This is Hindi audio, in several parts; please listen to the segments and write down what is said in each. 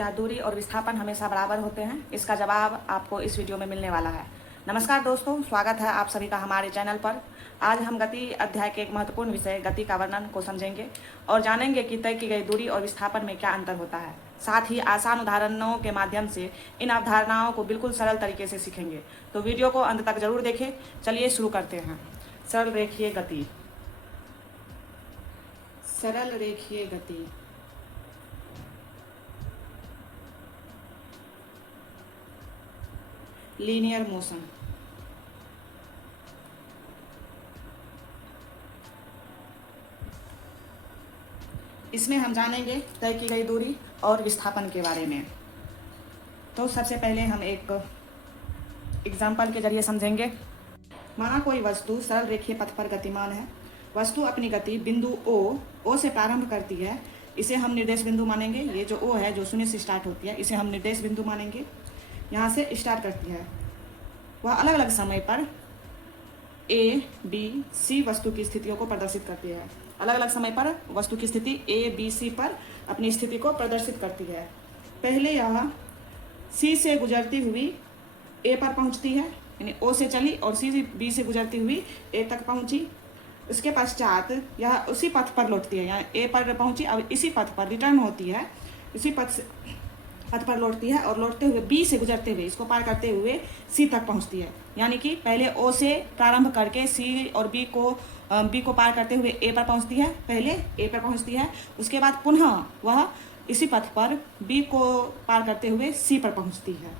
क्या दूरी और विस्थापन हमेशा बराबर होते हैं? इसका जवाब आपको इस वीडियो में मिलने वाला है। नमस्कार दोस्तों, स्वागत है आप सभी का हमारे चैनल पर। आज हम गति अध्याय के एक महत्वपूर्ण विषय गति का वर्णन को समझेंगे और जानेंगे कि तय की गई दूरी और विस्थापन में क्या अंतर होता है। साथ ही आसान उदाहरणों के माध्यम से इन अवधारणाओं को बिल्कुल सरल तरीके से सीखेंगे। तो वीडियो को अंत तक जरूर देखें। चलिए शुरू करते हैं। सरल रेखीय गति। सरल रेखीय गति लीनियर मोशन। इसमें हम जानेंगे तय की गई दूरी और विस्थापन के बारे में। तो सबसे पहले हम एक एग्जाम्पल के जरिए समझेंगे। माना कोई वस्तु सरल रेखीय पथ पर गतिमान है। वस्तु अपनी गति बिंदु ओ से प्रारंभ करती है। इसे हम निर्देश बिंदु मानेंगे। ये जो ओ है, जो शून्य से स्टार्ट होती है, इसे हम निर्देश बिंदु मानेंगे। यहाँ से स्टार्ट करती है। वह अलग अलग समय पर ए बी सी वस्तु की स्थितियों को प्रदर्शित करती है। अलग अलग समय पर वस्तु की स्थिति ए बी सी पर अपनी स्थिति को प्रदर्शित करती है। पहले यह सी से गुजरती हुई ए पर पहुंचती है, यानी ओ से चली और सी बी से गुजरती हुई ए तक पहुंची। उसके पश्चात यह उसी पथ पर लौटती है, यहाँ ए पर पहुंची, अब इसी पथ पर रिटर्न होती है, इसी पथ पर लौटती है और लौटते हुए बी से गुजरते हुए, इसको पार करते हुए सी तक पहुंचती है। यानी कि पहले ओ से प्रारंभ करके सी और बी को पार करते हुए ए पर पहुंचती है, पहले ए पर पहुंचती है। उसके बाद पुनः वह इसी पथ पर बी को पार करते हुए सी पर पहुंचती है।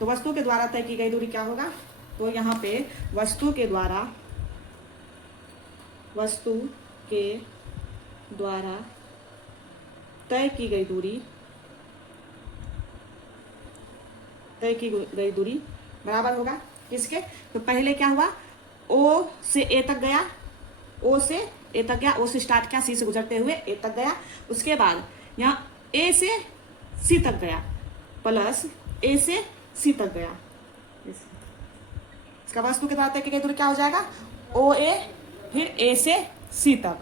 तो वस्तु के द्वारा तय की गई दूरी क्या होगा? तो यहाँ पे वस्तु के द्वारा तय की गई दूरी बराबर होगा किसके? तो पहले क्या हुआ, ओ से ए तक गया, ओ से स्टार्ट किया, सी से गुजरते हुए ए तक गया। उसके बाद यहाँ ए से सी तक गया प्लस ए से सी तक गया। इसका वस्तु के द्वारा तय की गई दूरी क्या हो जाएगा? ओ ए फिर ए से सी तक।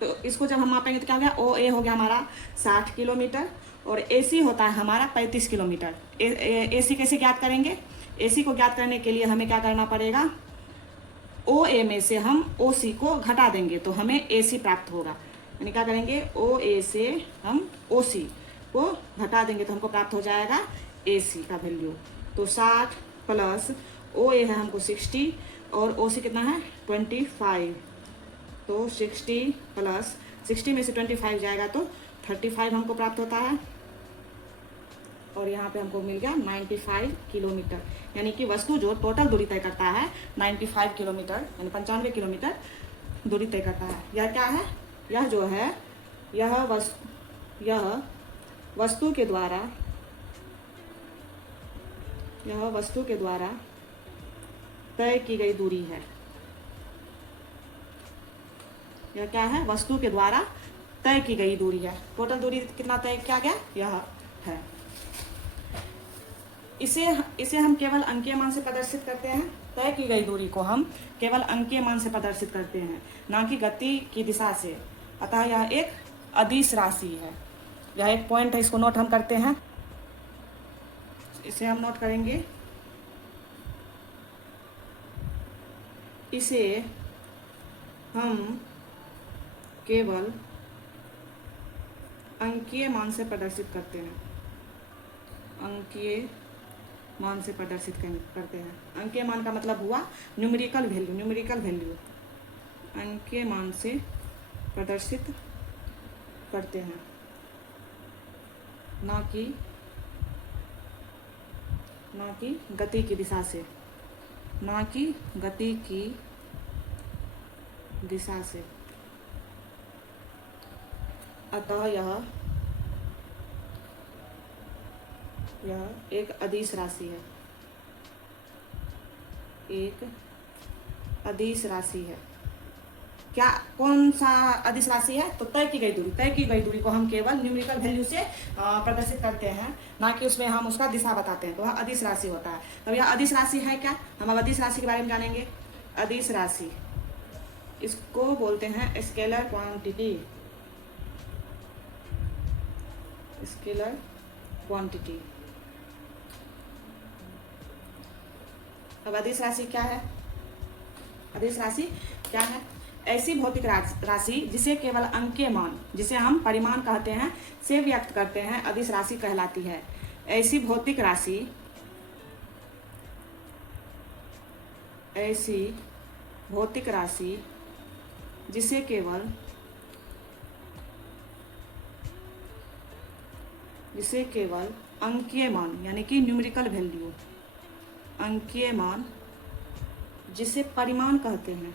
तो इसको जब हम मापेंगे तो क्या हो गया? ओ ए हो गया हमारा 60 किलोमीटर और ए सी होता है हमारा 35 किलोमीटर। ए सी कैसे ज्ञात करेंगे? ए सी को ज्ञात करने के लिए हमें क्या करना पड़ेगा? ओ ए में से हम ओ सी को घटा देंगे तो हमें ए सी प्राप्त होगा। यानी क्या करेंगे? ओ ए से हम ओ सी को घटा देंगे तो हमको प्राप्त हो जाएगा ए सी का वैल्यू। तो 60 प्लस ओ ए है हमको 60 और ओ सी कितना है? 25। तो 60 प्लस 60 में से 25 जाएगा तो 35 हमको प्राप्त होता है और यहाँ पे हमको मिल गया 95 किलोमीटर। यानी कि वस्तु जो टोटल दूरी तय करता है 95 किलोमीटर, यानी 95 किलोमीटर दूरी तय करता है। यह क्या है? यह जो है यह वस्तु के द्वारा तय की गई दूरी है। यह क्या है? वस्तु के द्वारा तय की गई दूरी है। टोटल दूरी कितना तय किया गया? यह है। इसे हम केवल अंकीय मान से प्रदर्शित करते हैं। तय की गई दूरी को हम केवल अंकीय मान से प्रदर्शित करते हैं, ना कि गति की दिशा से। अतः यह एक अदिश राशि है। यह एक पॉइंट है, इसको नोट हम करते हैं। इसे हम नोट करेंगे। इसे हम केवल अंकीय मान से प्रदर्शित करते हैं। अंकीय मान से प्रदर्शित करते हैं। अंकीय मान का मतलब हुआ न्यूमेरिकल वैल्यू। अंकीय मान से प्रदर्शित करते हैं, ना कि गति की दिशा से, ना कि गति की दिशा से। अतः यह एक अदिश राशि है। एक अदिश राशि है। क्या कौन सा अदिश राशि है? तो तय की गई दूरी को हम केवल न्यूमेरिकल वैल्यू से प्रदर्शित करते हैं, ना कि उसमें हम उसका दिशा बताते हैं। तो वह अदिश राशि होता है। तो यह अदिश राशि है क्या? हम अब अदिश राशि के बारे में जानेंगे। अदिश राशि इसको बोलते हैं स्केलर क्वांटिटी। Scalar quantity. अब अदिश राशि क्या है? अदिश राशि क्या है? ऐसी भौतिक राशि जिसे केवल अंकीय मान, जिसे हम परिमाण कहते हैं, से व्यक्त करते हैं, अदिश राशि कहलाती है। ऐसी भौतिक राशि, ऐसी भौतिक राशि जिसे केवल अंकीय मान यानी कि न्यूमेरिकल वैल्यू, अंकीय मान जिसे परिमाण कहते हैं,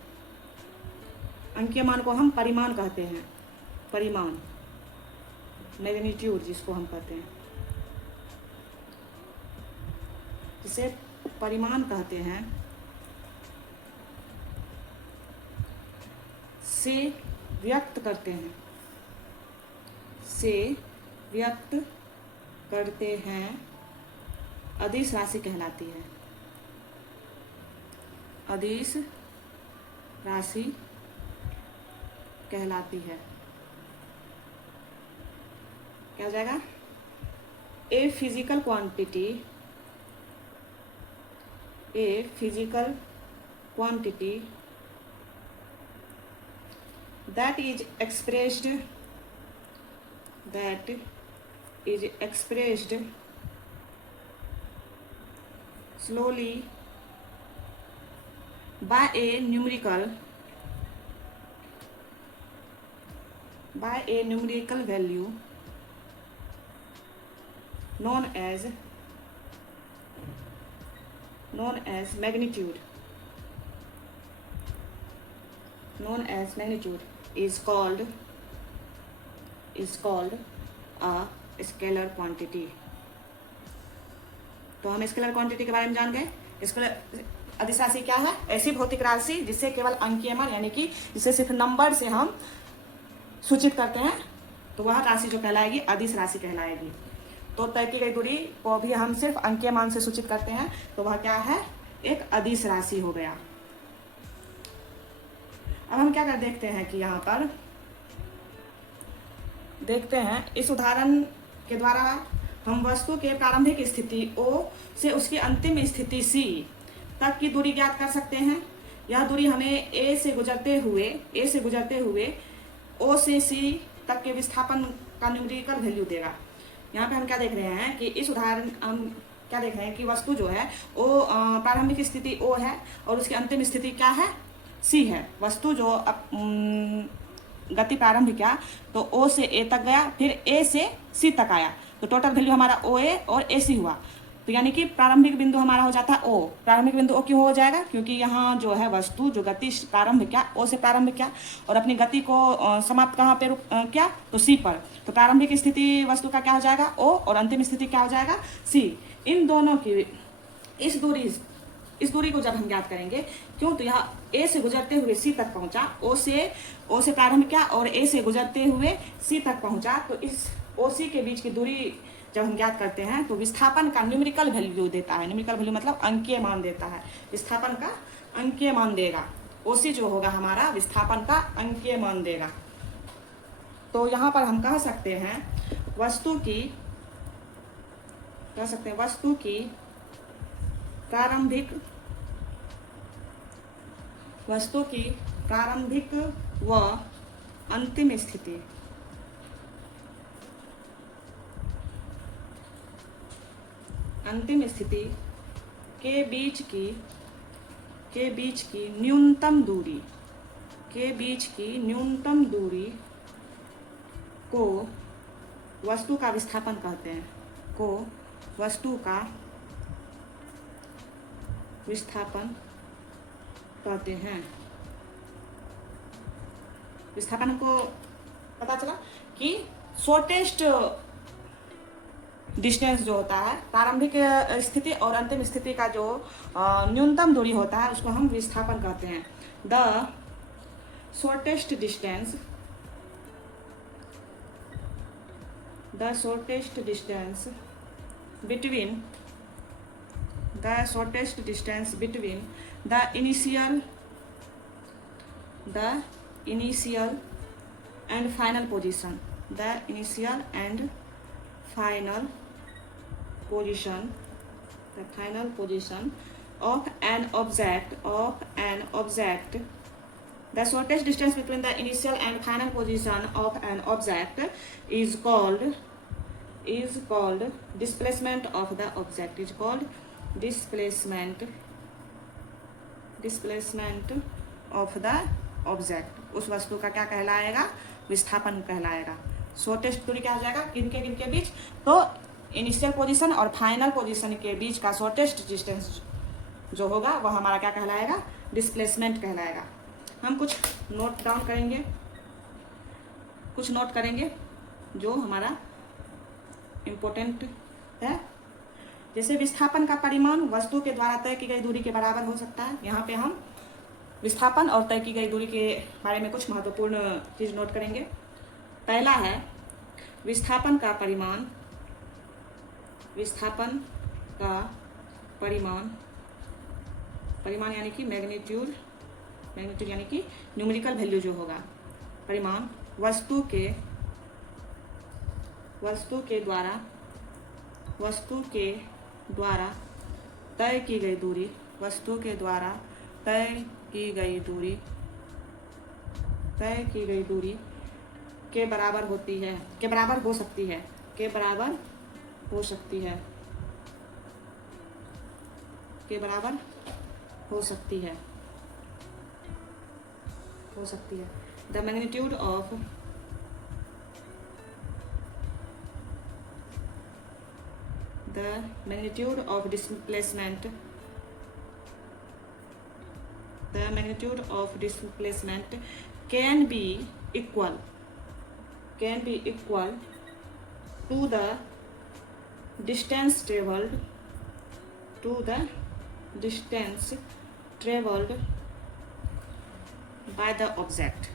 अंकीय मान को हम परिमाण कहते हैं, परिमाण, मैग्नीट्यूड जिसको हम कहते हैं, जिसे परिमाण कहते हैं, से व्यक्त करते हैं, से व्यक्त करते हैं, अदिश राशि कहलाती है। अदिश राशि कहलाती है। क्या हो जाएगा? A physical quantity, a physical quantity that is expressed slowly by a numerical value known as magnitude, is called a scalar quantity। तो हम स्केलर क्वांटिटी के बारे में जान गए। स्केलर अदिश राशि क्या है? ऐसी भौतिक राशि जिसे केवल अंकीय मान यानी कि जिसे सिर्फ नंबर से हम सूचित करते हैं, तो वह राशि जो कहलाएगी अदिश राशि कहलाएगी। तो तय की गई दूरी को भी हम सिर्फ अंकीय मान से सूचित करते हैं, तो वह क्या है? एक अदिश राशि हो गया। अब हम क्या कर देखते हैं कि यहाँ पर देखते हैं, इस उदाहरण के द्वारा हम वस्तु के प्रारंभिक स्थिति O से उसकी अंतिम स्थिति C तक की दूरी ज्ञात कर सकते हैं। यह दूरी हमें A से गुजरते हुए O से C तक के विस्थापन का न्यूमेरिकल वैल्यू देगा। यहाँ पे हम क्या देख रहे हैं कि इस उदाहरण हम क्या देख रहे हैं कि वस्तु जो है वो प्रारंभिक स्थिति O है और उसकी अंतिम स्थिति क्या है? C है। वस्तु जो गति प्रारंभ किया तो O से A तक गया, फिर A से C तक आया, तो टोटल वैल्यू हमारा OA और AC हुआ। तो यानी कि प्रारंभिक बिंदु हमारा हो जाता है O। प्रारंभिक बिंदु O क्यों हो जाएगा? क्योंकि यहाँ जो है वस्तु जो गति प्रारंभ किया O से प्रारंभ किया और अपनी गति को समाप्त कहाँ पे किया? तो C पर। तो प्रारंभिक स्थिति वस्तु का क्या हो जाएगा? O और अंतिम स्थिति क्या हो जाएगा? C। इन दोनों की इस दूरी को जब हम ज्ञात करेंगे, क्यों? तो यहाँ A से गुजरते हुए C तक पहुंचा, O से प्रारंभ किया और A से गुजरते हुए C तक पहुंचा, तो इस OC के बीच की दूरी जब हम ज्ञात करते हैं तो विस्थापन का न्यूमेरिकल वैल्यू देता है। न्यूमेरिकल वैल्यू मतलब अंकीय मान देता है, विस्थापन का अंकीय मान देगा। OC जो होगा हमारा विस्थापन का अंकीय मान देगा। तो यहाँ पर हम कह सकते हैं वस्तु की प्रारंभिक व अंतिम स्थिति के बीच की न्यूनतम दूरी को वस्तु का विस्थापन कहते हैं, विस्थापन को पता चला कि शॉर्टेस्ट डिस्टेंस जो होता है प्रारंभिक स्थिति और अंतिम स्थिति का जो न्यूनतम दूरी होता है उसको हम विस्थापन कहते हैं। The shortest distance between the initial and final position final position, the final position of an object, the shortest distance between the initial and final position of an object is called displacement of the object, is called displacement of the object। उस वस्तु का क्या कहलाएगा? विस्थापन कहलाएगा। शॉर्टेस्ट दूरी क्या हो जाएगा? किनके बीच? तो इनिशियल पोजीशन और फाइनल पोजीशन के बीच का शॉर्टेस्ट डिस्टेंस जो होगा वह हमारा क्या कहलाएगा? डिस्प्लेसमेंट कहलाएगा। हम कुछ नोट डाउन करेंगे, कुछ नोट करेंगे जो हमारा इम्पोर्टेंट है। जैसे विस्थापन का परिमाण वस्तु के द्वारा तय की गई दूरी के बराबर हो सकता है। यहाँ पे हम विस्थापन और तय की गई दूरी के बारे में कुछ महत्वपूर्ण चीज नोट करेंगे। पहला है विस्थापन का परिमाण, विस्थापन का परिमाण यानी कि मैग्नीट्यूड यानी कि न्यूमेरिकल वैल्यू जो होगा, परिमाण वस्तु के द्वारा तय की गई दूरी, वस्तु के द्वारा तय की गई दूरी के बराबर होती है, के बराबर हो सकती है, के बराबर हो सकती है, के बराबर हो सकती है, हो सकती है। The magnitude of displacement can be equal to the distance traveled by the object,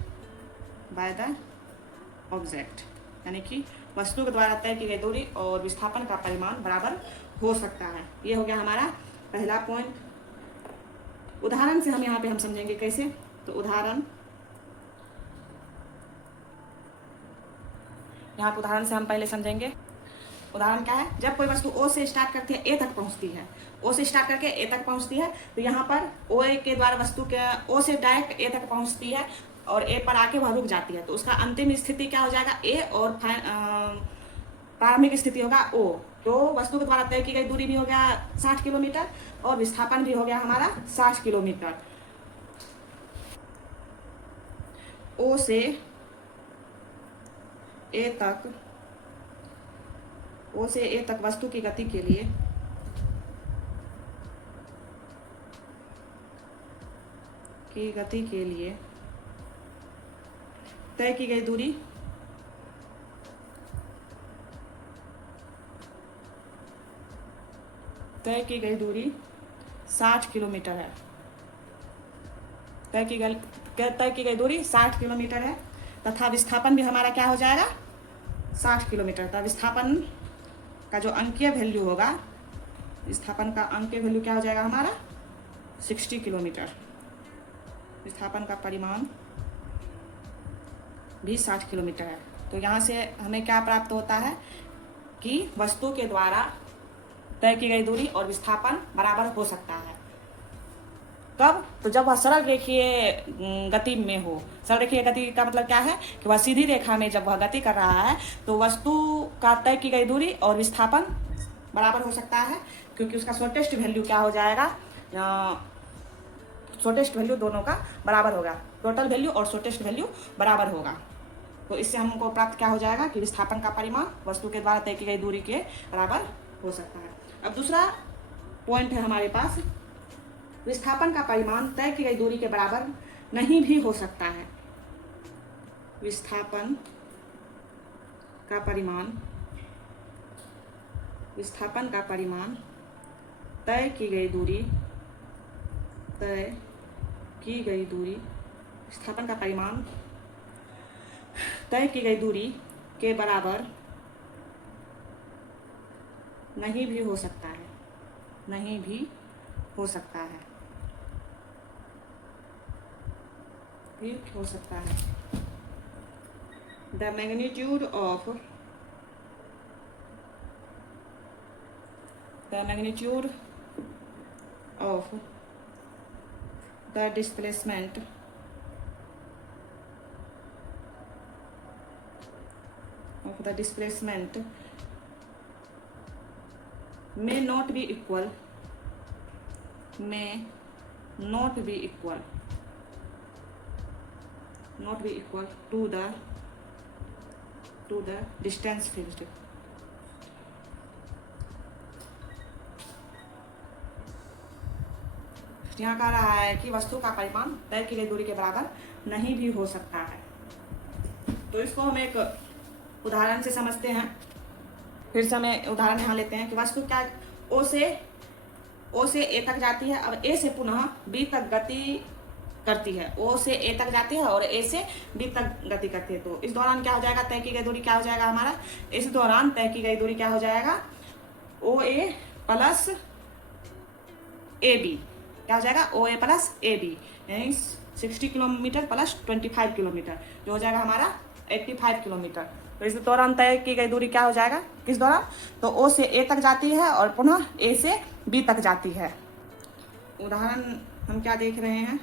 यानी कि वस्तु के द्वारा तय की गई दूरी और विस्थापन का परिमाण बराबर हो सकता है। ये हो गया हमारा पहला पॉइंट। उदाहरण से हम यहाँ पे समझेंगे कैसे। तो उदाहरण, यहाँ पे उदाहरण से हम पहले समझेंगे। उदाहरण क्या है? जब कोई वस्तु O से स्टार्ट करती है, A तक पहुंचती है, O से स्टार्ट करके A तक पहुंचती है, तो यहाँ पर OA के द्वारा वस्तु के O से डायरेक्ट A तक पहुंचती है और A पर आके वह रुक जाती है, तो उसका अंतिम स्थिति क्या हो जाएगा? A और प्रारंभिक स्थिति होगा O। तो वस्तु के द्वारा तय की गई दूरी भी हो गया 60 किलोमीटर और विस्थापन भी हो गया हमारा 60 किलोमीटर। O से A तक वस्तु की गति के लिए तय की गई दूरी तय की गई दूरी 60 किलोमीटर है तथा विस्थापन भी हमारा क्या हो जाएगा? 60 किलोमीटर। तथा विस्थापन का जो अंकीय वैल्यू होगा, विस्थापन का अंकीय वैल्यू क्या हो जाएगा हमारा? 60 किलोमीटर। विस्थापन का परिमाण भी 60 किलोमीटर है। तो यहाँ से हमें क्या प्राप्त होता है कि वस्तु के द्वारा तय की गई दूरी और विस्थापन बराबर हो सकता है। कब? तो जब वह सरल रेखीय गति में हो। सरल रेखीय गति का मतलब क्या है? कि वह सीधी रेखा में जब वह गति कर रहा है तो वस्तु का तय की गई दूरी और विस्थापन बराबर हो सकता है, क्योंकि उसका शॉर्टेस्ट वैल्यू क्या हो जाएगा? शॉर्टेस्ट वैल्यू दोनों का बराबर होगा, टोटल वैल्यू और शॉर्टेस्ट वैल्यू बराबर होगा। तो इससे हमको प्राप्त क्या हो जाएगा कि विस्थापन का परिमाण वस्तु के द्वारा तय की गई दूरी के बराबर हो सकता है। अब दूसरा पॉइंट है हमारे पास, विस्थापन का परिमाण तय की गई दूरी के बराबर नहीं भी हो सकता है। विस्थापन का परिमाण तय की गई दूरी विस्थापन का परिमाण तय की गई दूरी के बराबर नहीं भी हो सकता है, नहीं भी हो सकता है, भी हो सकता है। The magnitude of the magnitude of the displacement may not be equal to the distance fixed. यहाँ कह रहा है कि वस्तु का परिमाण तय की गई दूरी के बराबर नहीं भी हो सकता है। तो इसको हम एक उदाहरण से समझते हैं। फिर से हमें उदाहरण यहाँ लेते हैं कि वस्तु क्या ओ से ए तक जाती है, अब ए से पुनः बी तक गति करती है। ओ से ए तक जाती है और ए से बी तक गति करती है। तो इस दौरान क्या हो जाएगा, तय की गई दूरी क्या हो जाएगा हमारा, इस दौरान तय की गई दूरी क्या हो जाएगा, ओ ए प्लस ए बी, क्या हो जाएगा, ओ ए प्लस ए बी, यानी 60 किलोमीटर प्लस 25 किलोमीटर, जो हो जाएगा हमारा 85 किलोमीटर। तो इस दौरान तय की गई दूरी क्या हो जाएगा, किस दौरान, तो ओ से ए तक जाती है और पुनः ए से बी तक जाती है। उदाहरण हम क्या देख रहे हैं,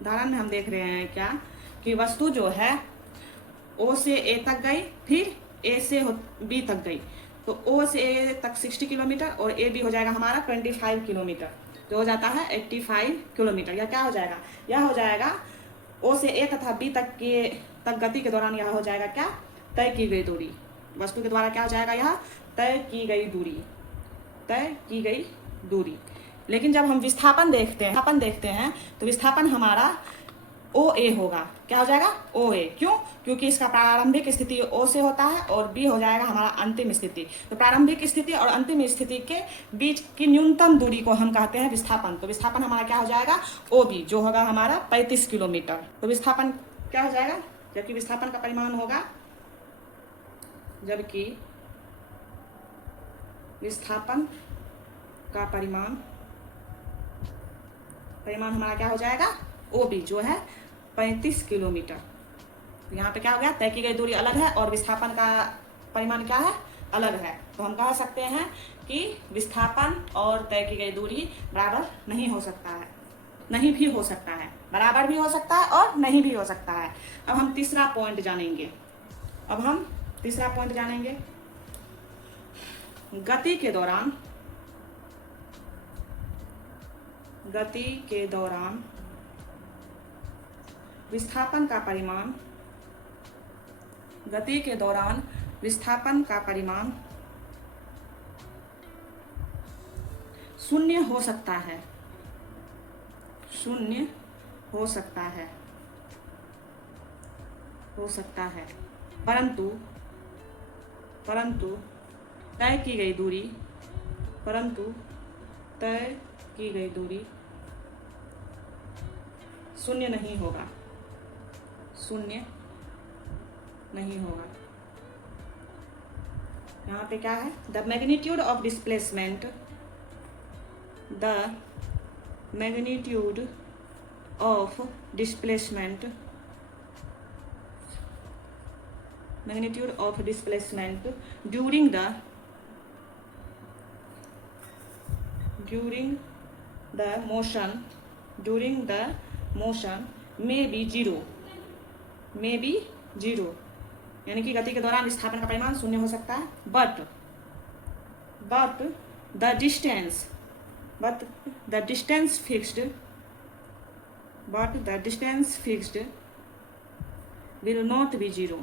उदाहरण में हम देख रहे हैं क्या कि वस्तु जो है ओ से ए तक गई, फिर ए से बी तक गई। तो ओ से ए तक 60 किलोमीटर और ए बी हो जाएगा हमारा 25 किलोमीटर, जो हो जाता है 85 किलोमीटर। यह क्या हो जाएगा, यह हो जाएगा ओ से ए तथा बी तक गति के दौरान यह हो जाएगा क्या, तय की गई दूरी। वस्तु के द्वारा क्या हो जाएगा, यह तय की गई दूरी। लेकिन जब हम विस्थापन देखते हैं तो विस्थापन हमारा ओ ए होगा, क्या हो जाएगा, ओ ए। क्यों, क्योंकि इसका प्रारंभिक स्थिति ओ से होता है और बी हो जाएगा हमारा अंतिम स्थिति। तो प्रारंभिक स्थिति और अंतिम स्थिति के बीच की न्यूनतम दूरी को हम कहते हैं विस्थापन। तो विस्थापन हमारा क्या हो जाएगा, ओ बी, जो होगा हमारा 35 किलोमीटर। तो विस्थापन क्या हो जाएगा, जबकि विस्थापन का परिमाण होगा, जबकि विस्थापन का परिमाण हमारा क्या हो जाएगा, ओ बी, जो है 35 किलोमीटर। यहाँ पे क्या हो गया, तय की गई दूरी अलग है और विस्थापन का परिमाण क्या है, अलग है। तो हम कह सकते हैं कि विस्थापन और तय की गई दूरी बराबर नहीं हो सकता है, नहीं भी हो सकता है, बराबर भी हो सकता है और नहीं भी हो सकता है। अब हम तीसरा पॉइंट जानेंगे। गति के दौरान विस्थापन का परिमाण शून्य हो सकता है, परंतु तय की गई दूरी शून्य नहीं होगा। यहाँ पे क्या है, the magnitude of displacement during the motion may be zero, यानी कि गति के दौरान विस्थापन का परिमाण शून्य हो सकता है। But the distance fixed will not be zero।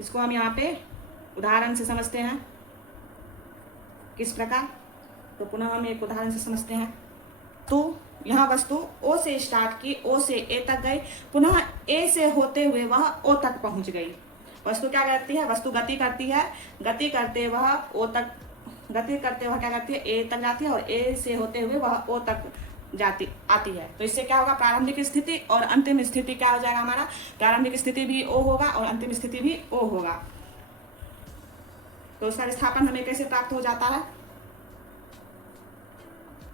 इसको हम यहाँ पे उदाहरण से समझते हैं, किस प्रकार, तो पुनः हम एक उदाहरण से समझते हैं। तो यहाँ वस्तु ओ से स्टार्ट की, ओ से ए तक गई, पुनः ए से होते हुए वह ओ तक पहुंच गई। वस्तु क्या करती है, वस्तु गति करती है, गति करते वह क्या करती है, ए तक जाती है और ए से होते हुए वह ओ तक आती है। तो इससे क्या होगा, प्रारंभिक स्थिति और अंतिम स्थिति क्या हो जाएगा हमारा, प्रारंभिक स्थिति भी ओ होगा और अंतिम स्थिति भी ओ होगा। तो उसका विस्थापन हमें कैसे प्राप्त हो जाता है,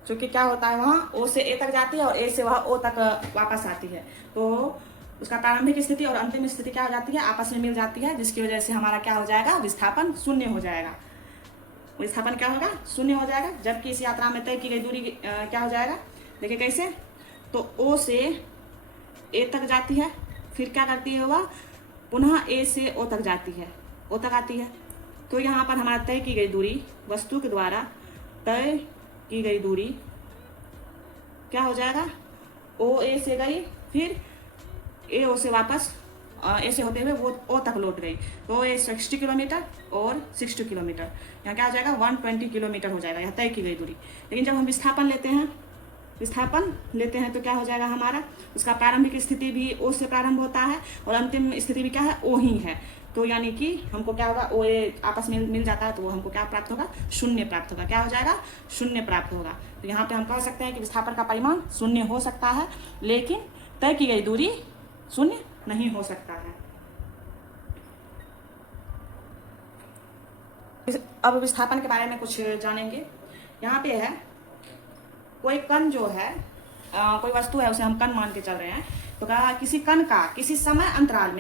क्योंकि क्या होता है, वहाँ ओ से ए तक जाती है और ए से वह ओ तक वापस आती है। तो उसका प्रारंभिक स्थिति और अंतिम स्थिति क्या हो जाती है, आपस में मिल जाती है, जिसकी वजह से हमारा क्या हो जाएगा, विस्थापन शून्य हो जाएगा। विस्थापन क्या होगा, शून्य हो जाएगा। जबकि इस यात्रा में तय की गई दूरी क्या हो जाएगा, देखिए कैसे, तो ओ से ए तक जाती है, फिर क्या करती है वह, पुनः ए से ओ तक जाती है, ओ तक आती है। तो यहाँ पर हमारा तय की गई दूरी, वस्तु के द्वारा तय की गई दूरी क्या हो जाएगा, ओ ए से गई, फिर ए ओ से वापस ए से होते हुए वो ओ तक लौट गई, तो ये 60 किलोमीटर और 60 किलोमीटर, यहाँ क्या हो जाएगा, 120 किलोमीटर हो जाएगा, यह तय की गई दूरी। लेकिन जब हम विस्थापन लेते हैं तो क्या हो जाएगा हमारा, उसका प्रारंभिक स्थिति भी ओ से प्रारंभ होता है और अंतिम स्थिति भी क्या है, ओ ही है। तो यानी कि हमको क्या होगा, ओ ए आपस में मिल जाता है, तो वो हमको क्या प्राप्त होगा, शून्य प्राप्त होगा। क्या हो जाएगा, शून्य प्राप्त होगा। तो यहाँ पे हम कह सकते हैं कि विस्थापन का परिमाण शून्य हो सकता है, लेकिन तय की गई दूरी शून्य नहीं हो सकता है। अब विस्थापन के बारे में कुछ जानेंगे। यहाँ पे है कोई कण जो है, कोई वस्तु है, उसे हम कण मान के चल रहे हैं, तो कहा किसी कण का किसी समय अंतराल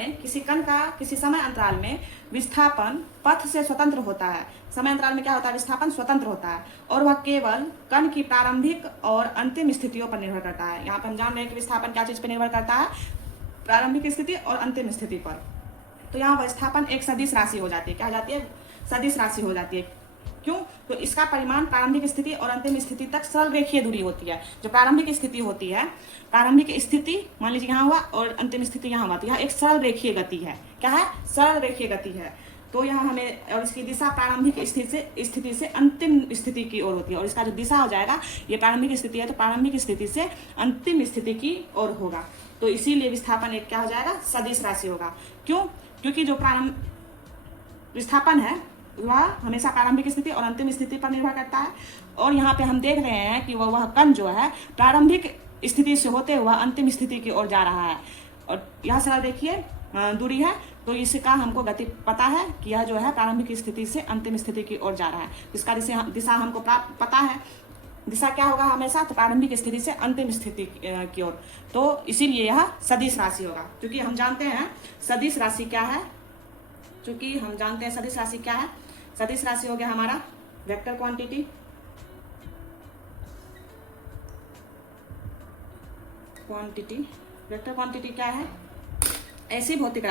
में विस्थापन पथ से स्वतंत्र होता है। समय अंतराल में क्या होता है, विस्थापन स्वतंत्र होता है और वह केवल कण की प्रारंभिक और अंतिम स्थितियों पर निर्भर करता है। यहाँ पर हम जान रहे हैं कि विस्थापन क्या चीज पर निर्भर करता है, प्रारंभिक स्थिति और अंतिम स्थिति पर। तो यहाँ विस्थापन एक सदिश राशि हो जाती है, क्या हो जाती है, सदिश राशि हो जाती है। क्यों, तो इसका परिमाण प्रारंभिक स्थिति और अंतिम स्थिति तक सरल रेखीय दूरी होती है। जो प्रारंभिक स्थिति होती है, प्रारंभिक स्थिति मान लीजिए यहाँ हुआ और अंतिम स्थिति यहाँ हुआ, तो यह एक सरल रेखीय गति है। क्या है, सरल रेखीय गति है। तो यहाँ हमें, और इसकी दिशा प्रारंभिक स्थिति से अंतिम स्थिति की ओर होती है, और इसका जो दिशा हो जाएगा, ये प्रारंभिक स्थिति है तो प्रारंभिक स्थिति से अंतिम स्थिति की ओर होगा। तो इसीलिए विस्थापन एक क्या हो जाएगा, सदिश राशि होगा। क्यों, क्योंकि जो विस्थापन है वह हमेशा प्रारंभिक स्थिति और अंतिम स्थिति पर निर्भर करता है। और यहाँ पे हम देख रहे हैं कि वह कण जो है प्रारंभिक स्थिति से होते हुए अंतिम स्थिति की ओर जा रहा है, और यह सरल देखिए दूरी है। तो इसका हमको गति पता है कि यह जो है प्रारंभिक स्थिति से अंतिम स्थिति की ओर जा रहा है। इसका दिशा हमको पता है, दिशा क्या होगा हमेशा, तो प्रारंभिक स्थिति से अंतिम स्थिति की ओर। तो इसीलिए यह सदिश राशि होगा। क्योंकि हम जानते हैं सदिश राशि क्या है, सदिश राशि हो गया हमारा वेक्टर क्वांटिटी। वेक्टर क्वांटिटी क्या है, ऐसी भौतिक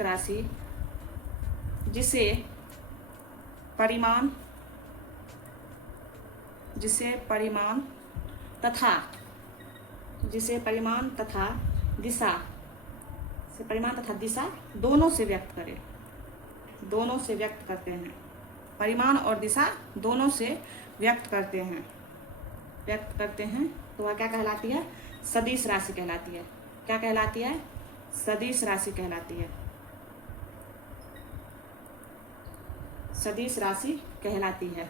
राशि जिसे परिमाण तथा दिशा दोनों से व्यक्त करते हैं। परिमाण और दिशा दोनों से व्यक्त करते हैं। तो वह क्या कहलाती है, सदिश राशि कहलाती है। क्या कहलाती है, सदिश राशि कहलाती है। सदिश राशि कहलाती है।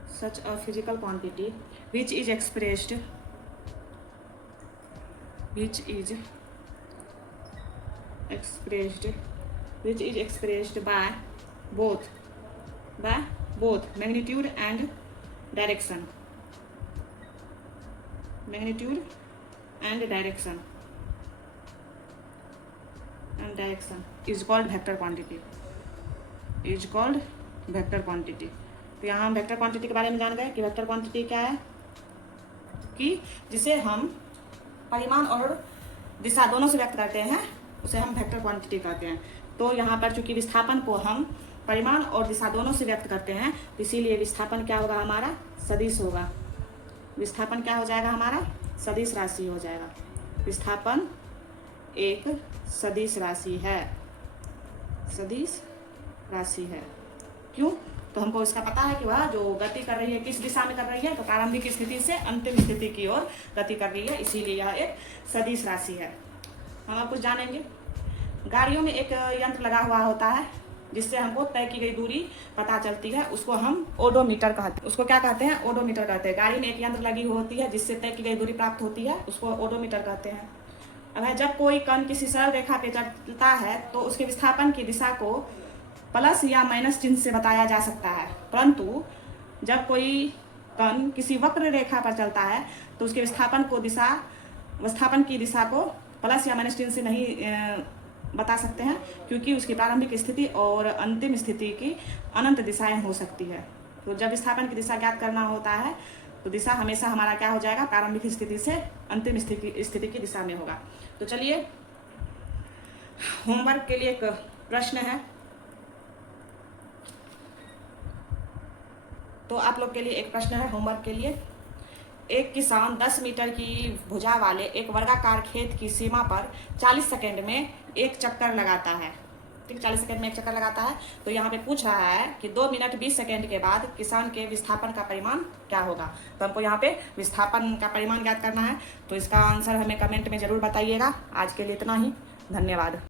such a physical quantity which is expressed by both magnitude and direction is called vector quantity। तो यहाँ हम वेक्टर क्वांटिटी के बारे में जान गए कि वेक्टर क्वांटिटी क्या है, कि जिसे हम परिमाण और दिशा दोनों से व्यक्त करते हैं, उसे हम वेक्टर क्वांटिटी कहते हैं। तो यहाँ पर चूंकि विस्थापन को हम परिमाण और दिशा दोनों से व्यक्त करते हैं, तो इसीलिए विस्थापन क्या होगा हमारा, सदिश होगा। विस्थापन क्या हो जाएगा हमारा, सदिश राशि हो जाएगा। विस्थापन एक सदिश राशि है। क्यों, तो हमको इसका पता है कि वह जो गति कर रही है किस दिशा में कर रही है, तो प्रारंभिक स्थिति से अंतिम स्थिति की ओर गति कर रही है, इसीलिए यह एक सदिश राशि है। हम अब कुछ जानेंगे। गाड़ियों में एक यंत्र लगा हुआ होता है, जिससे हमको तय की गई दूरी पता चलती है, उसको हम ओडोमीटर कहते हैं। उसको क्या कहते हैं? ओडोमीटर कहते हैं। गाड़ी में एक यंत्र लगी होती है जिससे तय की गई दूरी प्राप्त होती है, उसको ओडोमीटर कहते हैं। अब जब कोई कण किसी सरल रेखा पे चलता है तो उसके विस्थापन की दिशा को प्लस या माइनस चिन्ह से बताया जा सकता है, परंतु जब कोई कण किसी वक्र रेखा पर चलता है तो उसके विस्थापन की दिशा को प्लस या माइनस चिन्ह से नहीं बता सकते हैं, क्योंकि उसकी प्रारंभिक स्थिति और अंतिम स्थिति की अनंत दिशाएं हो सकती है। तो जब विस्थापन की दिशा ज्ञात करना होता है तो दिशा हमेशा हमारा क्या हो जाएगा? प्रारंभिक स्थिति से अंतिम स्थिति की दिशा में होगा। तो चलिए होमवर्क के लिए एक प्रश्न है, तो आप लोग के लिए एक प्रश्न है होमवर्क के लिए। एक किसान 10 मीटर की भुजा वाले एक वर्गाकार खेत की सीमा पर 40 सेकंड में एक चक्कर लगाता है। ठीक, 40 सेकंड में एक चक्कर लगाता है। तो यहाँ पे पूछ रहा है कि 2 मिनट 20 सेकंड के बाद किसान के विस्थापन का परिमाण क्या होगा। तो हमको यहाँ पे विस्थापन का परिमाण ज्ञात करना है। तो इसका आंसर हमें कमेंट में जरूर बताइएगा। आज के लिए इतना ही, धन्यवाद।